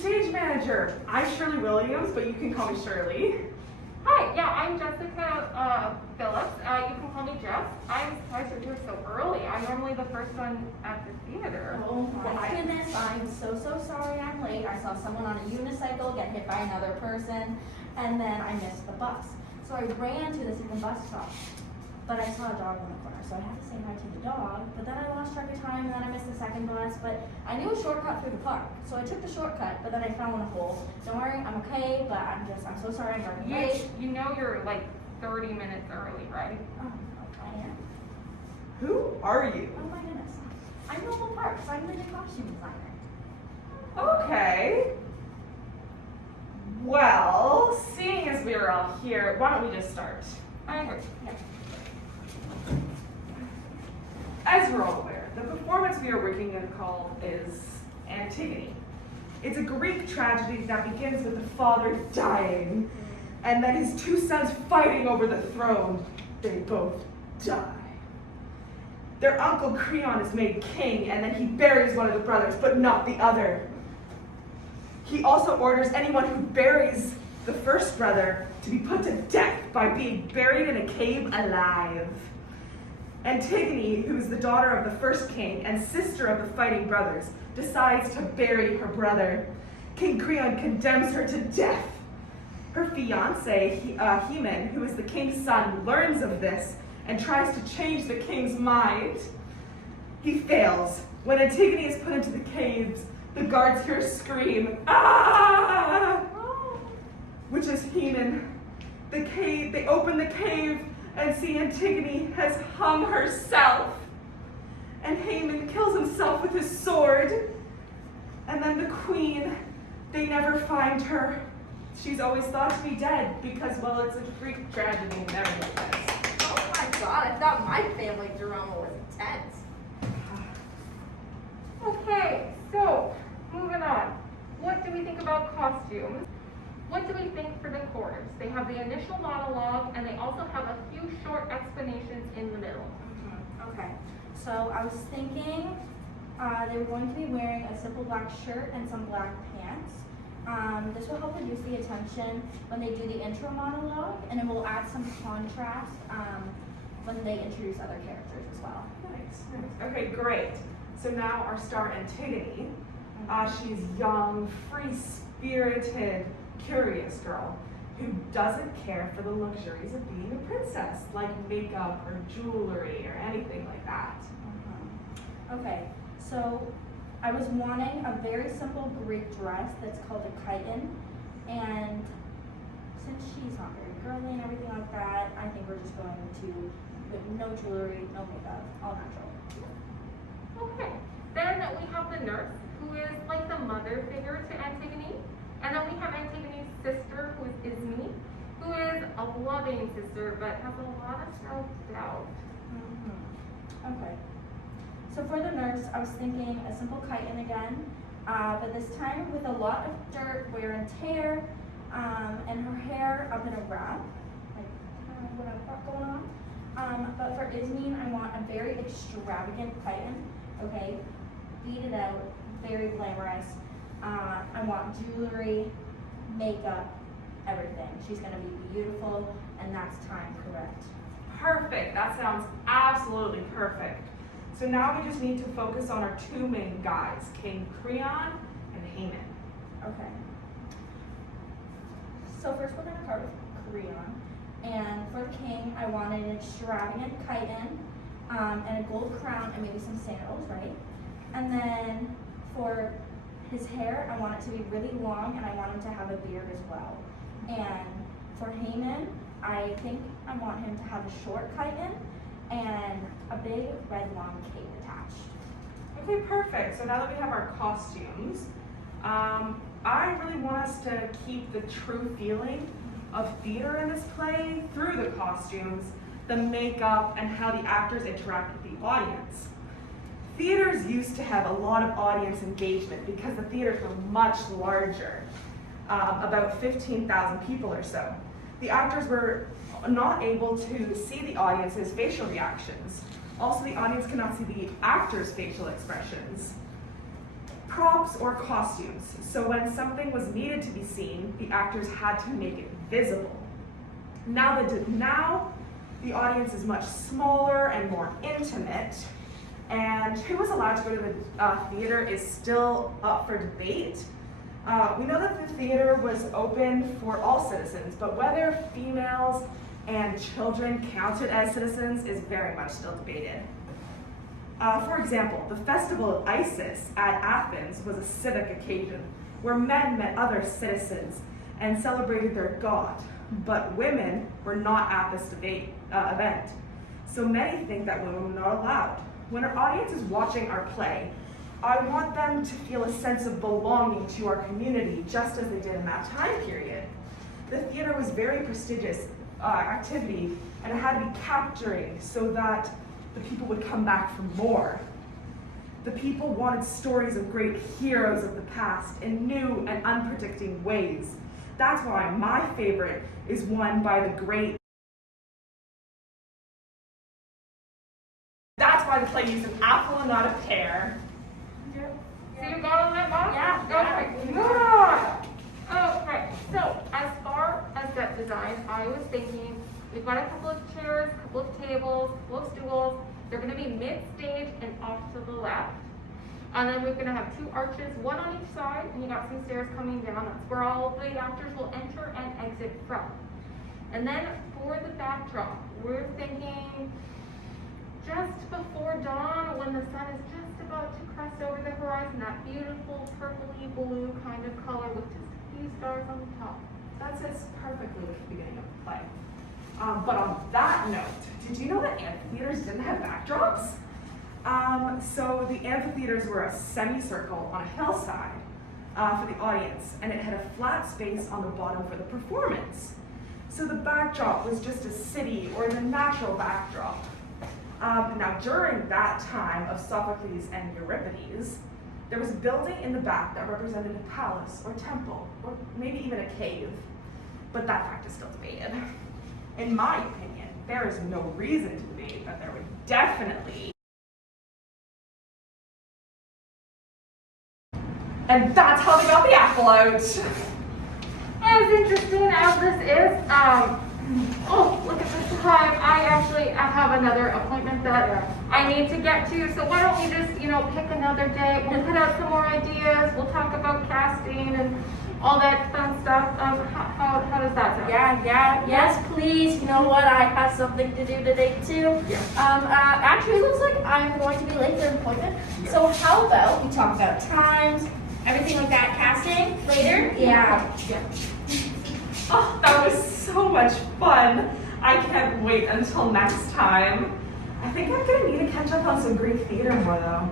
stage manager. I'm Shirley Williams, but you can call me Shirley. Hi, yeah, I'm Jessica Phillips. You can call me Jess. I'm surprised you're here so early. I'm normally the first one at the theater. Oh my goodness, I'm so sorry I'm late. I saw someone on a unicycle get hit by another person, and then I missed the bus. So I ran to the second bus stop, but I saw a dog in the corner, so I had to say hi to the dog, but then I lost track of time, and then I missed the second bus, but I knew a shortcut through the park, so I took the shortcut, but then I fell in a hole. Don't worry, I'm okay, but I'm so sorry I'm running late. You know you're like 30 minutes early, right? Oh, I am. Who are you? Oh my goodness. I'm Noble Parks. I'm the new costume designer. Okay. Well, seeing as we are all here, why don't we just start? I agree. Yeah. As we're all aware, the performance we are working on called is Antigone. It's a Greek tragedy that begins with the father dying, and then his two sons fighting over the throne. They both die. Their uncle Creon is made king, and then he buries one of the brothers, but not the other. He also orders anyone who buries the first brother to be put to death by being buried in a cave alive. Antigone, who is the daughter of the first king and sister of the fighting brothers, decides to bury her brother. King Creon condemns her to death. Her fiancé, Haemon, who is the king's son, learns of this and tries to change the king's mind. He fails. When Antigone is put into the caves, the guards hear a scream, "Ah!" which is Haemon. They open the cave and see Antigone has hung herself. And Haemon kills himself with his sword. And then the queen, they never find her. She's always thought to be dead because, well, it's a Greek tragedy and everything does. Oh my god, I thought my family drama was intense. Okay, so moving on. What do we think about costumes? What do we think for the chorus? They have the initial monologue and they also have a few short explanations in the middle. Okay, so I was thinking they were going to be wearing a simple black shirt and some black pants. This will help reduce the attention when they do the intro monologue, and it will add some contrast when they introduce other characters as well. Nice. Okay, great. So now our star Antigone. She's young, free-spirited, curious girl who doesn't care for the luxuries of being a princess, like makeup or jewelry or anything like that. Okay, so I was wanting a very simple Greek dress that's called a chiton, and since she's not very girly and everything like that, I think we're just going to with no jewelry, no makeup, all natural. Okay, then we have the nurse, who is like the mother figure to Antigone. And then we have Antigone's sister, who is Ismene, who is a loving sister, but has a lot of self-doubt. Okay. So for the nurse, I was thinking a simple chiton again, but this time with a lot of dirt, wear and tear, and her hair up in a wrap, like what I've got going on. But for Ismene, I want a very extravagant chiton, okay? Beat it out, very glamorous. I want jewelry, makeup, everything. She's gonna be beautiful, and that's time correct. Perfect. That sounds absolutely perfect. So now we just need to focus on our two main guys, King Creon and Haemon. Okay. So first we're gonna start with Creon. And for the king, I wanted an extravagant chiton, and a gold crown and maybe some sandals, right? And then for his hair, I want it to be really long, and I want him to have a beard as well. And for Haemon, I think I want him to have a short chiton and a big red long cape attached. Okay, perfect. So now that we have our costumes, I really want us to keep the true feeling of theater in this play through the costumes, the makeup, and how the actors interact with the audience. Theaters used to have a lot of audience engagement because the theaters were much larger, about 15,000 people or so. The actors were not able to see the audience's facial reactions. Also, the audience cannot see the actors' facial expressions. props or costumes. So when something was needed to be seen, the actors had to make it visible. Now the audience is much smaller and more intimate, and who was allowed to go to the theater is still up for debate. We know that the theater was open for all citizens, but whether females and children counted as citizens is very much still debated. For example, the festival of Isis at Athens was a civic occasion where men met other citizens and celebrated their god, but women were not at this event. So many think that women were not allowed. When our audience is watching our play, I want them to feel a sense of belonging to our community, just as they did in that time period. The theater was very prestigious activity, and it had to be capturing so that the people would come back for more. The people wanted stories of great heroes of the past in new and unpredicting ways. That's why my favorite is one by the great. That's why the play used an apple and not a pear. So you got on that box? Yeah. Okay. Yeah. Okay. So as far as set design, I was thinking we've got a couple of chairs, a couple of tables, a couple of stools. They're going to be mid-stage and off to the left. And then we're going to have two arches, one on each side, and you got some stairs coming down. That's where all of the actors will enter and exit from. And then for the backdrop, we're thinking just before dawn, when the sun is just about to crest over the horizon, that beautiful purpley blue kind of color with just a few stars on the top. That says perfectly at the beginning of the play. But on that note, did you know that amphitheaters didn't have backdrops? So the amphitheaters were a semicircle on a hillside for the audience, and it had a flat space on the bottom for the performance. So the backdrop was just a city or the natural backdrop. Now during that time of Sophocles and Euripides, there was a building in the back that represented a palace or temple, or maybe even a cave, but that fact is still debated. In my opinion, there is no reason to debate that there would definitely. And that's how they got the apple out. As interesting as this is, oh, look at this time. I have another appointment that I need to get to. So why don't we just, pick another day. We'll put out some more ideas. We'll talk about casting and all that fun stuff. How does that sound? Yes, please. You know what? I have something to do today too. Yeah. Actually, it looks like I'm going to be late for an appointment. Yeah. So how about we talk about times, everything like that, casting later? Yeah. Oh, that was so much fun. I can't wait until next time. I think I'm gonna need to catch up on some Greek theater more though.